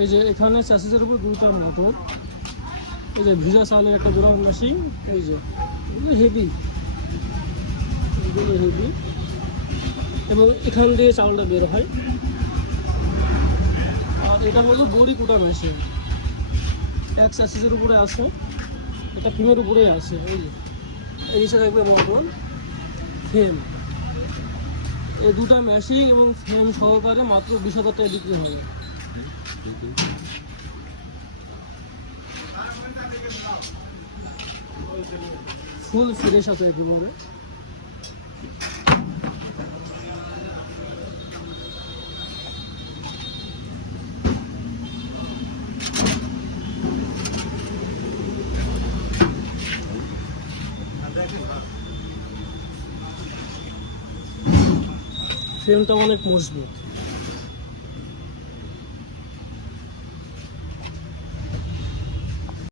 এই যে এখানে চ্যাসিসের উপর দুইটা মোটর, এই যে ভিজা চালের একটা ড্রাম মেশিন, এই যে এগুলো হেভি, এগুলো হেভি, এবং এখান দিয়ে চালটা বের হয়। আর এটা হলো বড়ি কুটা মেশিন, এক চ্যাসিসের উপরে আছে, এটা ফ্রেমের উপরেই আছে। এই যে এই নিচে থাকবে মোটর, ফ্রেম, এই দুটা মেশিন এবং ফ্রেম সহকারে মাত্র 20,000 টাকা বিক্রি হবে। ফুল ফ্রেশ আছে একেবারে। ফ্রেমটা অনেক মজবুত।